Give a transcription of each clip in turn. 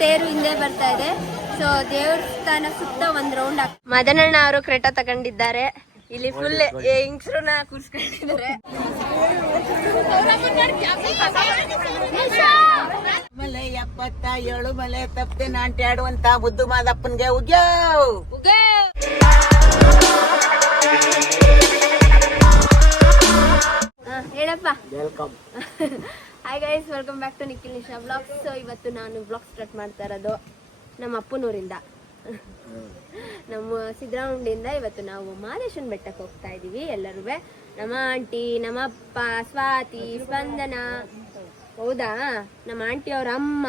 ತೇರು ಹಿಂದೆ ಬರ್ತಾ ಇದೆ. ಸೊ ದೇವಸ್ಥಾನ ಸುತ್ತ ಒಂದ್ ರೌಂಡ್ ಮದನಣ್ಣ ಅವರು ಕ್ರೇಟಾ ತಗೊಂಡಿದ್ದಾರೆ. ಇಲ್ಲಿ ಫುಲ್ ಹೆಂಗ್ಸ್ರನ್ನ ಕೂರ್ಸ್ಕೊಂಡಿದ್ದಾರೆ. ಮಲೆ 77 ಮಲೆ ತಪ್ಪದೆ ನಾಟ್ಯ ಆಡುವಂತ ಮುದ್ದು ಮಾದಪ್ಪನ್ಗೆ ಉಗ್ಯಾವ್ ಹೇಳಪ್ಪ. Hi guys, welcome back to Nikhil Nisha blogs. So ಇವತ್ತು ನಾನು ಬ್ಲಾಗ್ ಸ್ಟಾರ್ಟ್ ಮಾಡ್ತಾ ಇರೋದು ನಮ್ಮ ಅಪ್ಪನೂರಿಂದ, ನಮ್ಮ ಸಿದ್ದರಾಮುಂಡಿಯಿಂದ. ಇವತ್ತು ನಾವು ಮಹದೇಶ್ವರನ ಬೆಟ್ಟಕ್ಕೆ ಹೋಗ್ತಾ ಇದೀವಿ ಎಲ್ಲರೂ. ನಮ್ಮ ಆಂಟಿ, ನಮ್ಮ ಅಪ್ಪ, ಸ್ವಾತಿ, ಸ್ಪಂದನ, ಹೌದಾ, ನಮ್ಮ ಆಂಟಿ ಅವ್ರ ಅಮ್ಮ,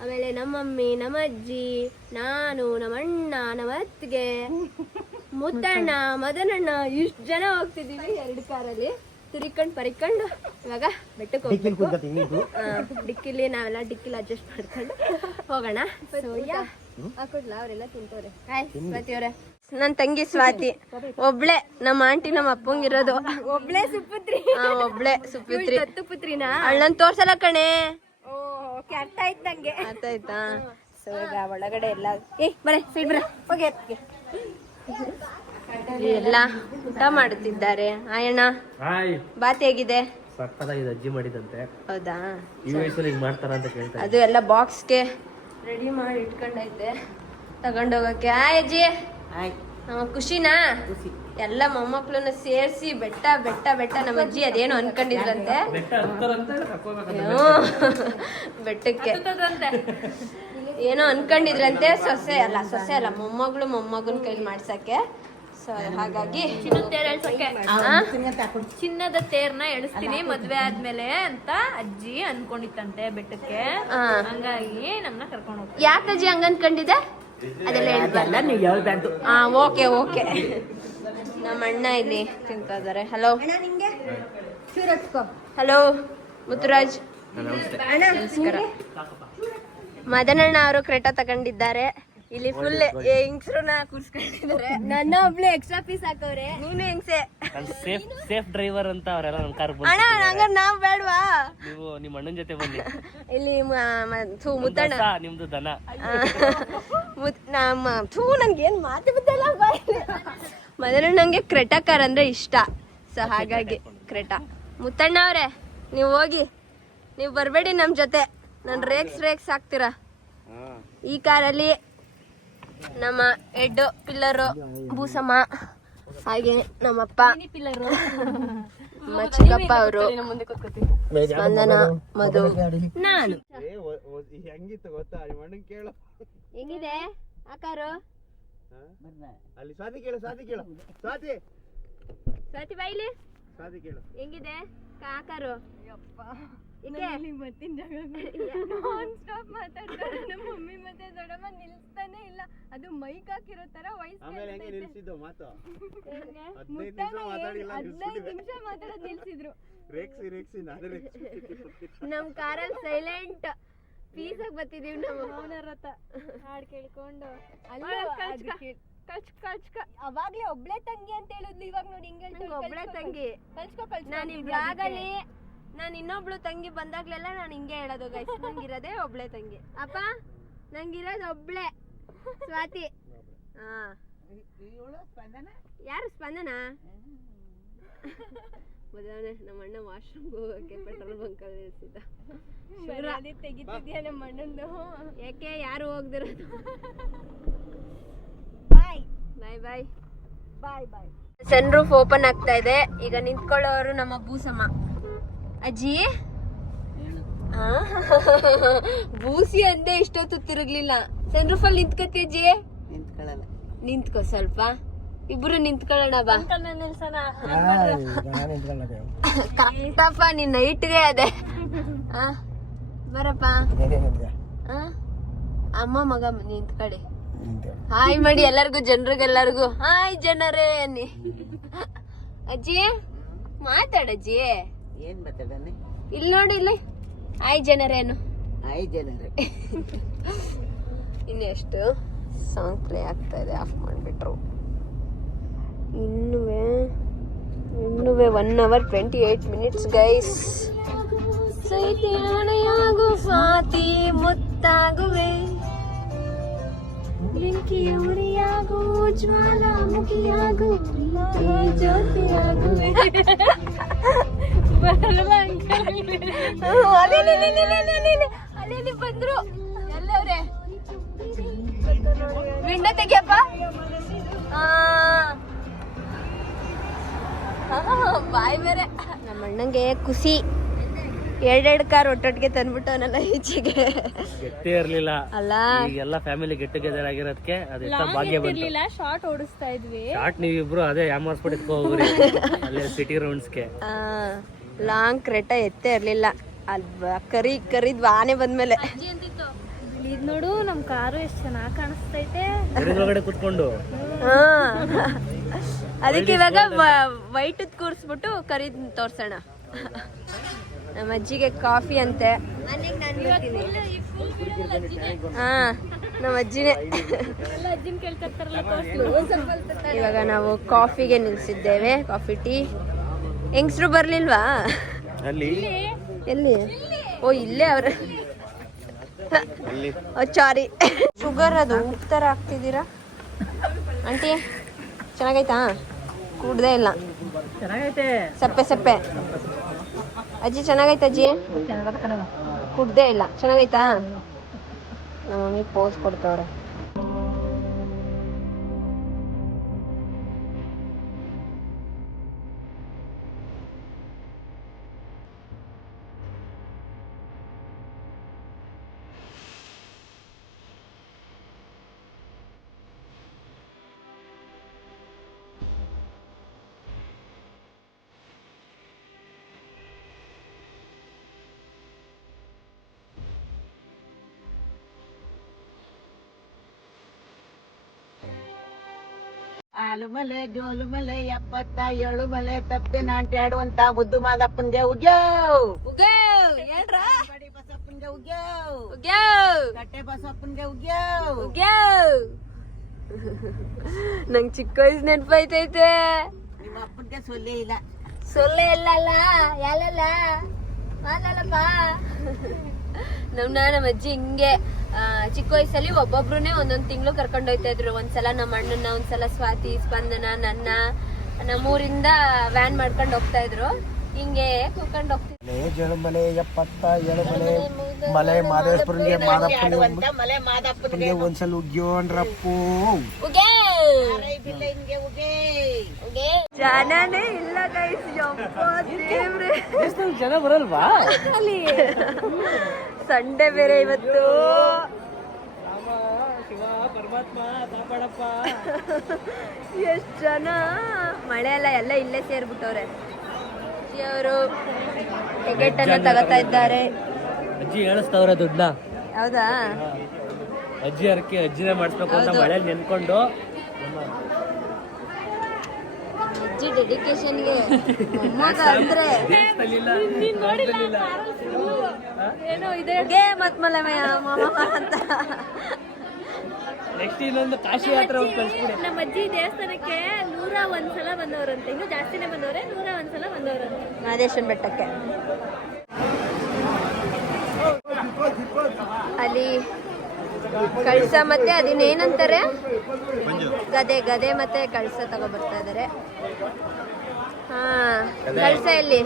ಆಮೇಲೆ ನಮ್ಮ ಮಮ್ಮಿ, ನಮ್ಮ ಅಜ್ಜಿ, ನಾನು, ನಮ್ಮ ಅಣ್ಣ, ನಮ್ಮ ಅತ್ತಿಗೆ, ಮುತ್ತಣ್ಣ, ಮದನಣ್ಣ, ಇಷ್ಟು ಜನ ಹೋಗ್ತಿದೀವಿ 2 ಕಾರಲ್ಲಿ ತಿರ್ಕೊಂಡು ಪರಿಕೊಂಡು. ಇವಾಗ ಬೆಟ್ಟಕ್ಕೆ ಹೋಗ್ಬೇಕು. ಡಿಕ್ಕಿಲಿ ನಾವೆಲ್ಲ ಡಿಕ್ಕಿಲಿ ಅಡ್ಜಸ್ಟ್ ಮಾಡ್ಕೊಂಡು ಹೋಗೋಣ. ಹಾಕೊಡ್ಲ, ಅವರೆಲ್ಲ ತಿಂತವ್ರೆ. ಹಾಯ್ ಸ್ವಾತಿ ಅವ್ರೆ. ನನ್ ತಂಗಿ ಸ್ವಾತಿ ಒಬ್ಳೆ, ನಮ್ಮ ಆಂಟಿ ನಮ್ಮ ಅಪ್ಪಂಗಿರೋದು ಒಬ್ಳೆ ಸುಪುತ್ರಿ. ಒಬ್ಳೆ ಸುಪುತ್ರಿ. ಪುತ್ರಿನಾ ಅಣ್ಣನ್ ತೋರ್ಸಲ್ಲ ಕಣೆ. ಅರ್ಥ ಆಯ್ತು ನಂಗೆ, ಅರ್ಥ ಆಯ್ತಾ? ಸೊ ಈಗ ಒಳಗಡೆ ಎಲ್ಲ ಬರೇ ಸೈಡ್ ಬರ ಹೋಗಿ ಎಲ್ಲ ಊಟ ಮಾಡುತ್ತಿದ್ದಾರೆ. ಆಯಣ್ಣ ಬಾತ್ ಹೇಗಿದೆ? ಸಕ್ಕತ್ತಾಗಿದೆ, ಅಜ್ಜಿ ಮಾಡಿದಂತೆ. ಹೌದಾ? ಈ ವಯಸ್ಸಲ್ಲಿ ಹಿಂಗ್ ಮಾಡ್ತಾರ ಅಂತ ಕೇಳ್ತಾರೆ. ಅದು ಎಲ್ಲ ಬಾಕ್ಸ್ಗೆ ರೆಡಿ ಮಾಡಿ ಇಟ್ಕೊಂಡೈತೆ ತಗೊಂಡೋಗಕ್ಕೆ. ಅಜ್ಜಿ ಖುಷಿನಾ? ಎಲ್ಲ ಮೊಮ್ಮಕ್ಳನ್ನ ಸೇರ್ಸಿ ಬೆಟ್ಟ ಬೆಟ್ಟ ಬೆಟ್ಟ. ನಮ್ಮ ಅಜ್ಜಿ ಅದೇನು ಅನ್ಕೊಂಡಿದ್ರಂತೆ, ಬೆಟ್ಟಕ್ಕೆ ಏನೋ ಅನ್ಕೊಂಡಿದ್ರಂತೆ. ಸೊಸೆ ಅಲ್ಲ ಮೊಮ್ಮಗಳು ಮೊಮ್ಮಗನ್ ಕೈಲಿ ಮಾಡ್ಸಕ್ಕೆ. ಸೊ ಹಾಗಾಗಿ ಚಿನ್ನದ ತೇರ್ನ ಎಳಿಸ್ತೀನಿ ಮದ್ವೆ ಆದ್ಮೇಲೆ ಅಂತ ಅಜ್ಜಿ ಅನ್ಕೊಂಡಿತ್ತಂತೆ ಬೆಟ್ಟಕ್ಕೆ. ಹಂಗಾಗಿ ನಮ್ನ ಕರ್ಕೊಂಡು ಹೋಗ್ತಾರೆ. ಯಾಕೆ ಅಜ್ಜಿ ಹಂಗ ಅನ್ಕೊಂಡಿದೆ ಅದೆಲ್ಲ ಹೇಳ್ಬಾರ್ದ ನೀವು? Okay okay. ನಮ್ಮ ಅಣ್ಣ ಇಲ್ಲಿ ತಿಂತಾ ಇದಾರೆ. ಹಲೋ ಹಲೋ ಮುತ್ತುರಾಜ್, ನಮಸ್ಕಾರ. ಮದನಣ್ಣ ಅವರು ಕ್ರೇಟಾ ತಗೊಂಡಿದ್ದಾರೆ. ಇಲ್ಲಿ ಫುಲ್ ಹೆಂಗ್ಸ್ರನ್ನ ಕೂರ್ಸ್ಕೊಂಡಿದ್ದಾರೆ. ನನ್ನ ಒಬ್ಳು ಎಕ್ಸ್ಟ್ರಾ ಪೀಸ್ ಹಾಕವ್ರೆ. ನೀನು ಹೆಂಗ್ಸೆ ಸೇಫ್ ಡ್ರೈವರ್ ಅಂತ ಅವರೆಲ್ಲ ನನ್ನ ಕಾರ್ ಅಣ್ಣ. ಹಂಗಾರೆ ನಾವ್ ಬೇಡವಾ? ನೀವು ನಿಮ್ಮ ಅಣ್ಣನ ಜೊತೆ ಬನ್ನಿ. ಇಲ್ಲಿ ಮುತ್ತಣ್ಣ ನಿಮ್ದು ದನ. ನಮ್ಮ ನನ್ಗೇನ್ ಮಾತು ಬಿದ್ದಲ್ಲ. ಮದನಣ್ಣಂಗೆ ಕ್ರೆಟಾ ಕಾರ್ ಅಂದ್ರೆ ಇಷ್ಟ. ಸೊ ಹಾಗಾಗಿ ಕ್ರೆಟಾ. ಮುತ್ತಣ್ಣ ಅವ್ರೆ, ನೀವ್ ಹೋಗಿ, ನೀವ್ ಬರ್ಬೇಡಿ ನಮ್ ಜೊತೆ. ನನ್ ರೇಕ್ಸ್ ಹಾಕ್ತೀರಾ. ಈ ಕಾರಲ್ಲಿ ನಮ್ಮ ಹೆಡ್ ಪಿಲ್ಲರು ಭೂಸಮ್ಮ, ಹಾಗೆ ನಮ್ಮಪ್ಪ ನಮ್ಮ ಚಿಕ್ಕಪ್ಪ ಅವರು, ಸ್ಪಂದನ, ಮಧು, ನಾನು. ಹೆಂಗಿದೆ ಆ ಕಾರು? ಸ್ವಾತಿ ಬಾಯಿಲಿ ಹೆಂಗಿದೆ ಆ ಕಾರು? ನಮ್ಮ ಮಮ್ಮಿ ಮತ್ತೆ ದೊಡ್ಡಮ್ಮ ನಿಲ್ಸ್ತಾನೆ ಇಲ್ಲ. ಅದು ಮೈಕ್ ಹಾಕಿರೋ ತರ ವಯಸ್ಸು 15 ನಿಮಿಷ ಮಾತಾಡೋದು ನಿಲ್ಸಿದ್ರು. ನಮ್ ಕಾರಲ್ಲಿ ಸೈಲೆಂಟ್ ಪೀಸ್ ಆಗಿ ಬರ್ತಿದೀವಿ ನಾವು. ಅವನರ ಹಾಡ್ ಕೇಳ್ಕೊಂಡು ಅವಾಗ್ಲೇ ಒಬ್ಳೆ ತಂಗಿ ಅಂತ ಹೇಳಿದ್ಲು. ಇವಾಗ ನೋಡಿ ಹಿಂಗೆ ಒಬ್ಳೆ ತಂಗಿ. ನಾನು ಈ ಬ್ಲಾಗ್ ಅಲ್ಲಿ ನಾನು ಇನ್ನೊಬ್ಳು ತಂಗಿ ಬಂದಾಗ್ಲೆಲ್ಲ ನಾನು ಹಿಂಗೆ ಹೇಳೋದು, ಗೈಸ್ ನಂಗಿರೋದೇ ಒಬ್ಳೆ ತಂಗಿ. ಅಪ್ಪ ನಂಗಿರೋದು ಒಬ್ಳೆ ಸ್ವಾತಿ. ಯಾರು ಸ್ಪಂದನ? ಮೊದಲನೇ ನಮ್ಮ ಅಣ್ಣ ವಾಶ್ರೂಮ್ ಹೋಗಕ್ಕೆ ಪೆಟ್ರೋಲ್ ಬಂಕ್ ಅಲ್ಲಿ ನಿಲ್ಸಿದ್ದ. ತೆಗಿತಿದ್ಯಾ ನಮ್ಮ ಅಣ್ಣಂದು? ಯಾಕೆ ಯಾರು ಹೋಗ್ದಿರೋದು? ಬಾಯ್ ಬಾಯ್ ಬಾಯ್ ಬಾಯ್ ಬಾಯ್. ಸನ್ ರೂಫ್ ಓಪನ್ ಆಗ್ತಾ ಇದೆ. ಈಗ ನಿಂತ್ಕೊಳ್ಳೋರು ನಮ್ಮ ಭೂಸಮ್ಮ ಅಜ್ಜಿ. ಬೂಸಿ ಅಂದೆ ಇಷ್ಟೊತ್ತು ತಿರುಗ್ಲಿಲ್ಲ. ಸನ್ ರೂಫ್ ಅಲ್ಲಿ ನಿಂತ್ಕತಿ ಅಜ್ಜಿ. ನಿಂತ್ಕೋ ಸ್ವಲ್ಪ, ಇಬ್ರು ನಿಂತ್ಕೊಳ್ಳೋಣ ಬಾ. ಕರೆಕ್ಟಪ್ಪ, ನಿನ್ ನೈಟ್ಗೆ ಅದೇ. ಬರಪ್ಪ. ಅಮ್ಮ ಮಗ ನಿಂತ್ಕೊಳ್ಳಿ. ಹಾಯ್ ಮಾಡಿ ಎಲ್ಲರಿಗೂ, ಜನರಿಗೆಲ್ಲರಿಗೂ ಹಾಯ್ ಜನರೇ ಅನ್ನಿ. ಅಜ್ಜಿ ಮಾತಾಡಜ್ಜಿ. ಏನ್ ಮಾತಾಡನೆ? ಇಲ್ಲಿ ನೋಡಿ, ಇಲ್ಲಿ ಹಾಯ್ ಜನರೇನು. ಹಾಯ್ ಜನರೇ. ಇನ್ನೆಷ್ಟು ಸಾಂಗ್ ಪ್ಲೇ ಆಗ್ತಾ ಇದೆ, ಆಫ್ ಮಾಡಿಬಿಟ್ರು. ಇನ್ನುವೆ 1 hour 28 minutes ಗೈಸ್. ಸೈತಿಯಾಣೆಯಾಗು ಸ್ವಾತಿ ಮುತ್ತ ಬೆಂಕಿಯ ಉರಿಯಾಗು ಜ್ವಾಲಾಮುಖಿಯಾಗು ಈ ಜ್ಯೋತಿಯಾಗು ಅಲ್ಲಿ ಬಂದ್ರು ಎಲ್ಲವ್ರೆ ವಿಂಡೋ ತೆಗಿಯಪ್ಪ ಬಾಯ್ ಬೇರೆ ನಮ್ಮ ಅಣ್ಣಂಗೆ ಖುಷಿ ಎರಡೆರಡು ಕಾರ್ ಒಟ್ಟೊಟ್ಟಿಗೆ ತಂದ್ಬಿಟ್ಟವನಲ್ಲ ಈಚೆಗೆ ಗೆಟ್ಟೇ ಇರ್ಲಿಲ್ಲ ಅಲ್ಲ ಈಗೆಲ್ಲ ಫ್ಯಾಮಿಲಿ ಗೆಟ್ ಟುಗೆದರ್ ಆಗಿರೋದಕ್ಕೆ ಅದೆಷ್ಟ ಭಾಗ್ಯ ಬಂತು. ಶಾರ್ಟ್ ಓಡಿಸ್ತಾ ಇದ್ವಿ ಶಾರ್ಟ್ ನೀವಿಬ್ರು ಅದೇ ಯಾಮಾರ್ಸ್ಬಿಟ್ಟು ಹೋಗ್ರಿ ಅಲ್ಲೇ ಸಿಟಿ ರೌಂಡ್ಸ್ಗೆ. ಲಾಂಗ್ ಕ್ರೆಟ ಎತ್ತೇ ಇರ್ಲಿಲ್ಲ ಅಲ್ವಾ ಕರಿದ್ ಆನೆ ಬಂದ್ಮೇಲೆ ಇದ್ ನೋಡು ನಮ್ ಕಾರು ಎಷ್ಟ್ ಚೆನ್ನಾಗ್ ಕಾಣಿಸ್ತೈತೆ. ಒಳಗಡೆ ಕುತ್ಕೊಂಡು ಹಾ ಅದಕ್ಕೆ ಇವಾಗ ವೈಟ್ ಕೂರ್ಸ್ಬಿಟ್ಟು ಕರಿದ್ ತೋರ್ಸೋಣ. ನಮ್ಮ ಅಜ್ಜಿಗೆ ಕಾಫಿ ಅಂತೆ. ಹಾ ನಮ್ಮ ಅಜ್ಜಿನೇ. ಇವಾಗ ನಾವು ಕಾಫಿಗೆ ನಿಲ್ಸಿದ್ದೇವೆ. ಕಾಫಿ ಟೀ ಹೆಂಗಸ್ರು ಬರ್ಲಿಲ್ವಾ ಅಲ್ಲಿ ಎಲ್ಲಿ? ಓ ಇಲ್ಲೇ ಅವ್ರ ಸಾರಿ ಶುಗರ್ ಅದು ಉತ್ತರ ಹಾಕ್ತಿದ್ದೀರಾ ಆಂಟಿ? ಚೆನ್ನಾಗೈತಾ? ಕುಡ್ದೇ ಇಲ್ಲ. ಚೆನ್ನಾಗೈತೆ. ಸಪ್ಪೆ ಅಜ್ಜಿ ಚೆನ್ನಾಗೈತ ಅಜ್ಜಿ? ಕುಡ್ದೇ ಇಲ್ಲ. ಚೆನ್ನಾಗೈತಾ? ನಮ್ಮ ಮಮ್ಮಿ ಪೋಸ್ ಕೊಡ್ತವ್ರೆ. ಆಲುಮಲೆ ಜೋಲುಮಲೆ 77 ಮಲೆ ತಪ್ಪದೆ ನಾಟ್ಯಾಡುವಂತ ಮುದ್ದು ಮಾದಪ್ಪನ್ಗೆ ಉಗ್ಯಾವ್ ಬಡಿ ಬಸಪ್ಪನ್ಗೆ ಉಗ್ಯಾವ್ ಕಟ್ಟೆ ಬಸಪ್ಪನ್ಗೆ ಉಗ್ಯಾವ್. ನಂಗ್ ಚಿಕ್ಕ ವಯಸ್ಸು ನೆನ್ಪೈತೈತೆ. ನಿಮ್ಮ ಅಪ್ಪನ್ಗೆ ಸೊಲ್ಲೆ ಇಲ್ಲ. ಸೊಳ್ಳೆ ಇಲ್ಲಲ್ಲ ಯಾಲಲ್ಲ ಮಾಲಲ್ಲಪ್ಪ. ನಮ್ಮ ಅಜ್ಜಿ ಹಿಂಗೆ ಚಿಕ್ಕ ವಯಸ್ಸಲ್ಲಿ ಒಬ್ಬೊಬ್ರುನೇ ಒಂದೊಂದ್ ತಿಂಗಳು ಕರ್ಕೊಂಡು ಹೋಯ್ತಾ ಇದ್ರು. ಒಂದ್ಸಲ ನಮ್ಮ ಅಣ್ಣನ, ಒಂದ್ಸಲ ಸ್ವಾತಿ, ಸ್ಪಂದನ, ನನ್ನ ನಮ್ಮೂರಿಂದ ವ್ಯಾನ್ ಮಾಡ್ಕೊಂಡು ಹೋಗ್ತಾ ಇದ್ರು. ಹಿಂಗೆ ಕೂತ್ಕೊಂಡು ಹೋಗ್ತಿದ್ರು. ಮಲೆ 77 ಮಲೆ ಮಾದೇಶ್ವರನ್ಗೆ ಮಾದಪ್ಪನಿಗೆ ಮಲೆ ಮಾದಪ್ಪನ್ಗೆ ಒಂದ್ಸಲ ಉಗ್ಯೋನ್ರಪ್ಪು. ಜನನೇ ಇಲ್ಲ ಗೈಸ್. ಜನ ಬರಲ್ವಾ? ಸಂಡೆ ಬೇರೆ ಇವತ್ತು. ಪರಮಾತ್ಮ ಕಾಪಾಡಪ್ಪ. ಎಷ್ಟ್ ಜನ. ಮಳೆ ಎಲ್ಲ ಇಲ್ಲೇ ಸೇರ್ಬಿಟ್ಟವ್ರೆ. ಅವರು ಟಿಕೆಟ್ ಅನ್ನ ತಗೋತಾ ಇದ್ದಾರೆ. ಅಜ್ಜಿ ಹೇಳಿಸ್ತವ್ರೆ ದುಡ್ಡನ್ನ. ಹೌದಾ? ಅಜ್ಜಿ ಹರಕೆ ಅಜ್ಜಿನೇ ಮಾಡಿಸ್ಬೇಕು ಅಂತ ಮಳೆಯಲ್ಲಿ ನೆನ್ಕೊಂಡು ಅಜ್ಜಿ ಡೆಡಿಕೇಶನ್ಗೆ ಅಂದ್ರೆ ಏನೋ ಇದೆ ಮತ್ ಮಲಮಯ ಮಾಮ ಅಂತ. ನೆಕ್ಸ್ಟ್ ಇನ್ನೊಂದು ಕಾಶಿ ಯಾತ್ರೆ ಹೋಗಿ ಕಳಿಸ್ಬಿಡಿ. ನಮ್ಮ ಅಜ್ಜಿ ದೇವಸ್ಥಾನಕ್ಕೆ 101 ಸಲ ಬಂದವರಂತೆ. ಇನ್ನು ಜಾಸ್ತಿನೇ ಬಂದವ್ರೆ. 101 ಸಲ ಬಂದವರಂತೆ ಮಹದೇಶ್ವರನ ಬೆಟ್ಟಕ್ಕೆ. ಅಲ್ಲಿ ಕಳಸ ಮತ್ತೆ ಅದಿನೇನಂತಾರೆ ಗದೆ ಮತ್ತೆ ಕಳಸ ತಗೋ ಬರ್ತಾ ಇದಾರೆ. ಹಾ ಕಳಸ ಎಲ್ಲಿ?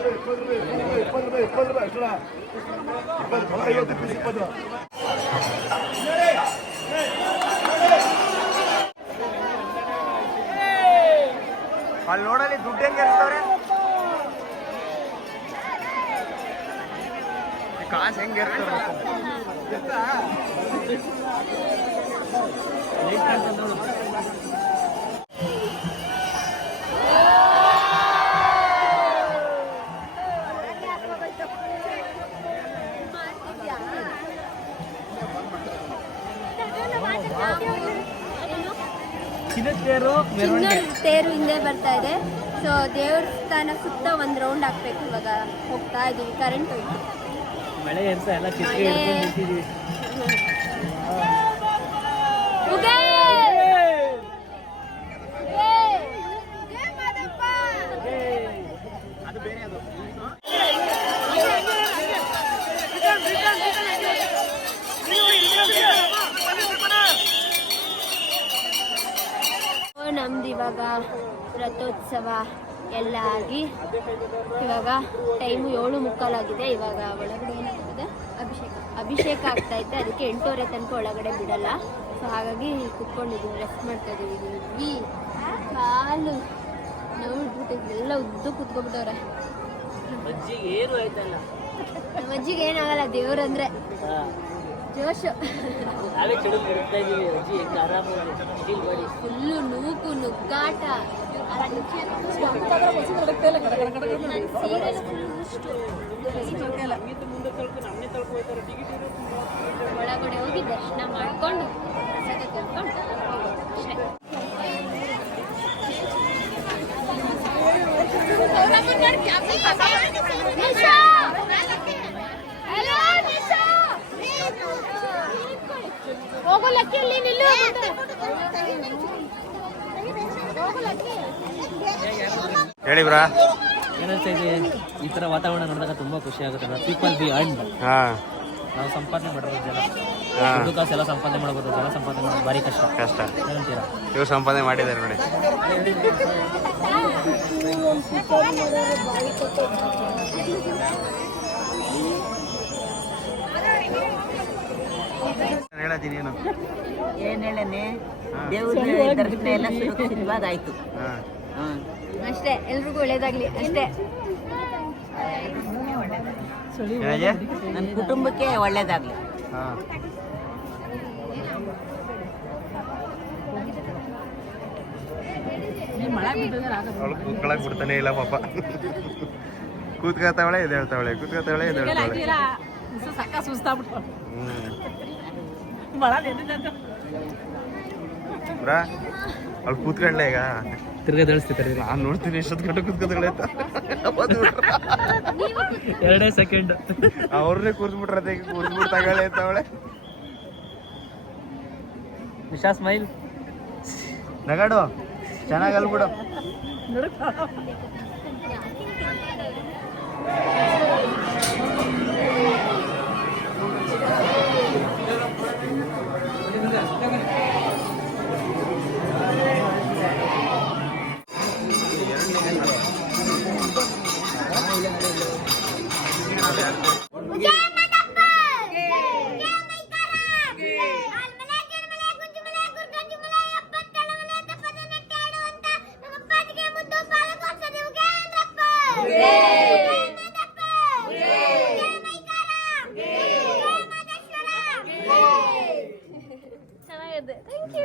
ಅಲ್ಲಿ ನೋಡಲಿ ದುಡ್ಡು ಹೆಂಗೆ ಇರ್ತವ್ರೆ, ಕಾಸು ಹೆಂಗೆ ಇರ್ತವ್ರೆ. ತೇರು ಹಿಂದೆ ಬರ್ತಾ ಇದೆ. ಸೊ ದೇವಸ್ಥಾನ ಸುತ್ತ ಒಂದ್ ರೌಂಡ್ ಹಾಕ್ಬೇಕು. ಇವಾಗ ಹೋಗ್ತಾ ಇದೀವಿ. ಕರೆಂಟ್ ಹೋಯ್ತು. ಮಳೆ ಅಂತ ಎಲ್ಲ ಕಿಟಕಿ ಹಿಡ್ಕೊಂಡು ನಿಂತಿದೀವಿ. ಇವಾಗ ರಥೋತ್ಸವ ಎಲ್ಲ ಆಗಿ ಇವಾಗ ಟೈಮು 7:45 ಆಗಿದೆ. ಇವಾಗ ಒಳಗಡೆ ಏನಾಗ್ತದೆ ಅಭಿಷೇಕ ಆಗ್ತಾ ಇತ್ತು. ಅದಕ್ಕೆ 8:30 ತನಕ ಒಳಗಡೆ ಬಿಡಲ್ಲ. ಸೊ ಹಾಗಾಗಿ ಕುತ್ಕೊಂಡಿದ್ದೀವಿ, ರೆಸ್ಟ್ ಮಾಡ್ತಾ ಇದ್ದೀವಿ. ಕಾಲು ನೋಡ್ಬಿಟ್ಟಿದ್ವಿ, ಎಲ್ಲ ಉದ್ದು ಕುತ್ಕೊಬಿಟ್ಟವ್ರೆ. ನಮ್ಮ ಅಜ್ಜಿಗೆ ಏನಾಗಲ್ಲ, ದೇವ್ರಂದ್ರೆ ಜೋಶು. ಫುಲ್ಲು ನೂಕು ನುಗ್ಗಾಟ. ಒಳಗಡೆ ಹೋಗಿ ದರ್ಶನ ಮಾಡ್ಕೊಂಡು ಪ್ರಸಾದ ತಿನ್ಕೊಂಡು ಅಷ್ಟೇ. ಹೋಗಲಕ್ಕಿಯಲ್ಲಿ ನಿಲ್ಲು. ಹೇಳಿ ಬ್ರಾ. ಏನಂತ ಇದೆ, ಈ ತರ ವಾತಾವರಣ ನೋಡಿದಾಗ ತುಂಬಾ ಖುಷಿ ಆಗುತ್ತೆ. ಪೀಪಲ್ ಬಿ ಅಂಡ್ ನಾವು ಸಂಪಾದನೆ ಮಾಡಿರೋದು ಜನ ದುಡ್ಡು ಕಾಸು ಎಲ್ಲ ಸಂಪಾದನೆ ಮಾಡ್ಬೋದು, ಜನ ಸಂಪಾದನೆ ಮಾಡೋದು ಭಾರಿ ಕಷ್ಟ. ಏನಂತೀರಾ? ಇವ್ರು ಸಂಪಾದನೆ ಮಾಡಿದ್ದಾರೆ ನೋಡಿ. ಹೇಳತ್ತೀನಿ ಏನು ಏನ್ ಹೇಳನೆ, ದೇವ್ರ ದರ್ಶನ ಎಲ್ಲ ಸುರಕ್ಷಿತವಾಗಿ ಆಯ್ತು. ಅಷ್ಟೇ, ಎಲ್ರಿಗೂ ಒಳ್ಳೇದಾಗ್ಲಿ ಅಷ್ಟೇ. ನನ್ನ ಕುಟುಂಬಕ್ಕೆ ಒಳ್ಳೇದಾಗ್ಲಿ. ಅವಳು ಕೂತ್ಕೊಳಕ್ ಬಿಡ್ತಾನೆ ಇಲ್ಲ ಪಾಪ. ಕೂತ್ಕೊತಾವಳೆ ಎದ್ದೇಳ್ತಾವಳೆ, ಕೂತ್ಕೊತಾವಳೆ ಎದ್ದೇಳ್ತಾವಳೆ. ಬ್ರಾ ಅವಳು ಕೂತ್ಕೊಳ್ಳೆ ಈಗ ತಿರ್ಗಾ ದಳಿಸ್ತಿದ್ದಾರೆ. ನಾನು ನೋಡ್ತೀನಿ ಎಷ್ಟೊತ್ತು ಗಂಟೆ ಕೂತ್ಕೊತಾಳೆ ಅಂತ. 2 ಸೆಕೆಂಡ್ ಅವ್ರನ್ನೇ ಕೂರ್ಸ್ಬಿಟ್ರತೆ, ಕೂರ್ಸ್ಬಿಟ್ಟು ತಗೊಳ್ಳೆ ಅಂತವಳೆ. ನಿಶಾ ಸ್ಮೈಲ್ ನಗಾಡು ಚೆನ್ನಾಗಿ ಅಲ್ಬಿಡು.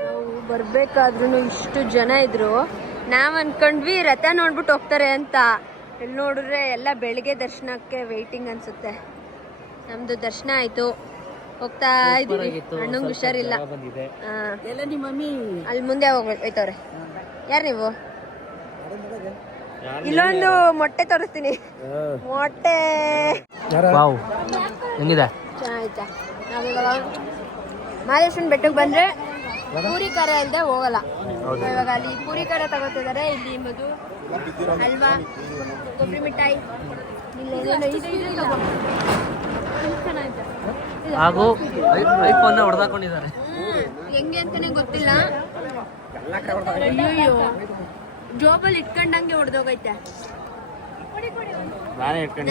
ನಾವು ಬರ್ಬೇಕಾದ್ರೂ ಇಷ್ಟು ಜನ ಇದ್ರು. ನಾವ್ ಅನ್ಕೊಂಡ್ವಿ ರಥ ನೋಡ್ಬಿಟ್ಟು ಹೋಗ್ತಾರೆ ಅಂತ. ಇಲ್ಲಿ ನೋಡಿದ್ರೆ ಎಲ್ಲ ಬೆಳಿಗ್ಗೆ ದರ್ಶನಕ್ಕೆ ವೇಟಿಂಗ್ ಅನ್ಸುತ್ತೆ. ನಮ್ದು ದರ್ಶನ ಆಯ್ತು, ಹೋಗ್ತಾ ಇದೀವಿ. ಅಣ್ಣಂಗ್ ಹುಷಾರಿಲ್ಲ. ಅಲ್ಲಿ ಮುಂದೆ ಹೋಗ್ತವ್ರೆ. ಯಾರು ನೀವು? ಇಲ್ಲೊಂದು ಮೊಟ್ಟೆ ತೋರಿಸ್ತೀನಿ. ಮೊಟ್ಟೆ ಹೆಂಗಿದೆ? ಚೆನ್ನಾಯ್ತಾ? ನಾವಿವಾಗ ಮಹದೇಶ್ವರನ ಬೆಟ್ಟಕ್ಕೆ ಬಂದ್ರೆ ಪೂರಿ ಖಾರ ಇಲ್ಲದೆ ಹೋಗಲ್ಲ. ಇವಾಗ ಅಲ್ಲಿ ಪೂರಿ ಖಾರ ತಗೋತಿದ್ದಾರೆ. ಇಲ್ಲಿ ಮಧು ಹಲ್ವಾ, ಕೊಬ್ಬರಿ ಮಿಠಾಯಿ, ಹಾಗೂ ಐಫೋನ್ ಹೊಡೆದಾಕೊಂಡಿದ್ದಾರೆ. ಹೆಂಗೆ ಅಂತಾನೆ ಗೊತ್ತಿಲ್ಲ. ಅಯ್ಯೋ, ಜೋಬಲ್ಲಿ ಇಟ್ಕೊಂಡಂಗೆ ಹೊಡೆದೋಗೈತೆ.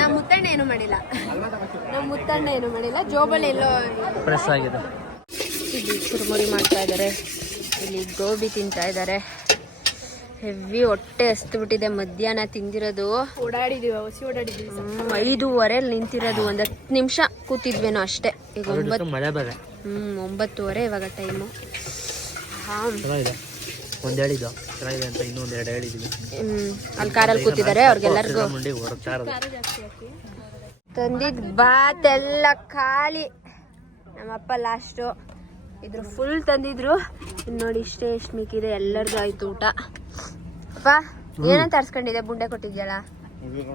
ನಾವು ಮುತ್ತಣ್ಣ ಏನು ಮಾಡಿಲ್ಲ, ಜೋಬಲ್ಲಿ ಎಲ್ಲೋ ಪ್ರೆಸ್ ಆಗಿದೆ. ಇಲ್ಲಿ ಚುರುಮುರಿ ಮಾಡ್ತಾ ಇದ್ದಾರೆ, ಇಲ್ಲಿ ಗೋಬಿ ತಿಂತಾ ಇದ್ದಾರೆ. ಹೆವಿ ಹೊಟ್ಟೆ ಹಸ್ಬಿಟ್ಟಿದೆ. ಮಧ್ಯಾಹ್ನ ತಿಂದಿರೋದು. ಓಡಾಡಿದೀವಿ 5:30 ನಿಂತಿರೋದು. 10 ನಿಮಿಷ ಕೂತಿದ್ವೇನೋ ಅಷ್ಟೇ. ಈಗ 9:30 ಇವಾಗ ಟೈಮು. ಒಂದ್ ಹೇಳಿದ್ದು ಚೆನ್ನಾಗಿದೆ ಅಂತ ಇನ್ನೊಂದ್ 2 ಹೇಳಿದ್ವಿ. ಅಲ್ಲಿ ಕಾರಲ್ಲಿ ಕೂತಿದ್ದಾರೆ. ಅವ್ರಿಗೆಲ್ಲರಿಗೂ ತಂದಿದ್ ಬಾತ್ ಎಲ್ಲ ಖಾಲಿ. ನಮ್ಮಪ್ಪ ಲಾಸ್ಟು ಇದ್ರ ಫುಲ್ ತಂದಿದ್ರು. ಇನ್ನು ನೋಡಿ ಇಷ್ಟೇ ಎಷ್ಟು ಮಿಕ್ಕಿದೆ. ಎಲ್ಲರಿಗೂ ಆಯ್ತು ಊಟ. ಅಪ್ಪ ಏನಂತ ಅರ್ಸ್ಕೊಂಡಿದೆ? ಬುಂಡೆ ಕೊಟ್ಟಿದ್ಯಲ್ಲ ನೀವು.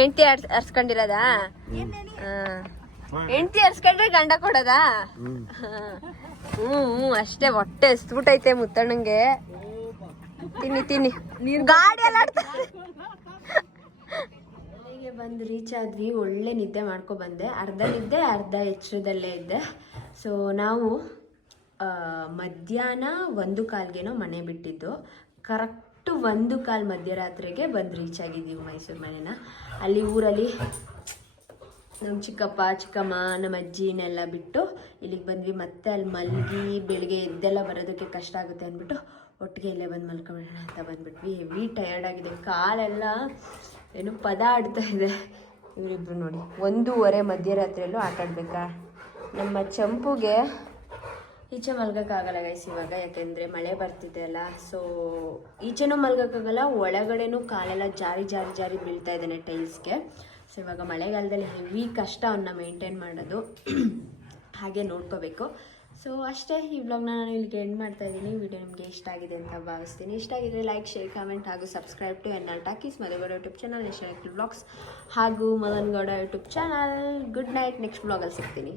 ಹೆಂಡತಿ ಅರ್ಸ್ಕೊಂಡಿರೋದಾ? ಹೆಂಡತಿ ಅರ್ಸ್ಕೊಂಡ್ರೆ ಗಂಡ ಕೊಡೋದಾ? ಹ್ಞೂ ಅಷ್ಟೇ. ಹೊಟ್ಟೆ ಎಸ್ಬಿಟ್ಟೈತೆ ಮುತ್ತಣ್ಣಂಗೆ. ತಿನ್ನಿ ಗಾಡಿ ಎಲ್ಲ ಮನೆಗೆ ಬಂದು ರೀಚ್ ಆದ್ವಿ. ಒಳ್ಳೆ ನಿದ್ದೆ ಮಾಡ್ಕೊ ಬಂದೆ. ಅರ್ಧ ನಿದ್ದೆ, ಅರ್ಧ ಎಚ್ಚರದಲ್ಲೇ ಇದ್ದೆ. ಸೊ ನಾವು ಮಧ್ಯಾಹ್ನ 1:15 ಮನೆ ಬಿಟ್ಟಿದ್ದು. ಕರೆಕ್ಟು 1:15 ಮಧ್ಯರಾತ್ರಿಗೆ ಬಂದು ರೀಚ್ ಆಗಿದ್ದೀವಿ ಮೈಸೂರು ಮನೆನ. ಅಲ್ಲಿ ಊರಲ್ಲಿ ನಮ್ಮ ಚಿಕ್ಕಪ್ಪ ಚಿಕ್ಕಮ್ಮ ನಮ್ಮ ಅಜ್ಜಿನೆಲ್ಲ ಬಿಟ್ಟು ಇಲ್ಲಿಗೆ ಬಂದ್ವಿ. ಮತ್ತೆ ಅಲ್ಲಿ ಮಲಗಿ ಬೆಳಿಗ್ಗೆ ಎದ್ದೆಲ್ಲ ಬರೋದಕ್ಕೆ ಕಷ್ಟ ಆಗುತ್ತೆ ಅಂದ್ಬಿಟ್ಟು ಒಟ್ಟಿಗೆ ಇಲ್ಲೇ ಬಂದು ಮಲ್ಕೊಳ್ಳೋಣ ಅಂತ ಬಂದ್ಬಿಟ್ವಿ. ಹೆವಿ ಟಯರ್ಡ್ ಆಗಿದೆ, ಕಾಲೆಲ್ಲ ಏನು ಪದ ಆಡ್ತಾ ಇದೆ. ಇವರಿಬ್ರು ನೋಡಿ 1:15 ಮಧ್ಯರಾತ್ರಿಯಲ್ಲೂ ಆಟ ಆಡ್ಬೇಕಾ. ನಮ್ಮ ಚಂಪುಗೆ ಈಚೆ ಮಲ್ಗೋಕ್ಕಾಗಲ್ಲ ಗೈಸ್ ಇವಾಗ, ಯಾಕೆಂದರೆ ಮಳೆ ಬರ್ತಿದೆ ಅಲ್ಲ. ಸೊ ಈಚೆನೂ ಮಲ್ಗೋಕ್ಕಾಗಲ್ಲ, ಒಳಗಡೆನೂ ಕಾಲೆಲ್ಲ ಜಾರಿ ಜಾರಿ ಜಾರಿ ಬೀಳ್ತಾ ಇದ್ದಾನೆ ಟೈಲ್ಸ್ಗೆ. ಸೊ ಇವಾಗ ಮಳೆಗಾಲದಲ್ಲಿ ಹೆವಿ ಕಷ್ಟ ಅವನ್ನ ಮೇಂಟೈನ್ ಮಾಡೋದು, ಹಾಗೆ ನೋಡ್ಕೋಬೇಕು. ಸೊ ಅಷ್ಟೇ, ಈ ವ್ಲಾಗ್ನ ನಾನು ಇಲ್ಲಿಗೆ ಎಂಡ್ ಮಾಡ್ತಾ ಇದ್ದೀನಿ. ವಿಡಿಯೋ ನಿಮಗೆ ಇಷ್ಟ ಆಗಿದೆ ಅಂತ ಭಾವಿಸ್ತೀನಿ. ಇಷ್ಟ ಆಗಿದ್ರೆ ಲೈಕ್, ಶೇರ್, ಕಮೆಂಟ್ ಹಾಗೂ subscribe to N R talkies Madhugowda YouTube channel, national vlogs ಹಾಗೂ Madan Gowda YouTube channel. Good night, next ವ್ಲಾಗಲ್ಲಿ ಸಿಗ್ತೀನಿ.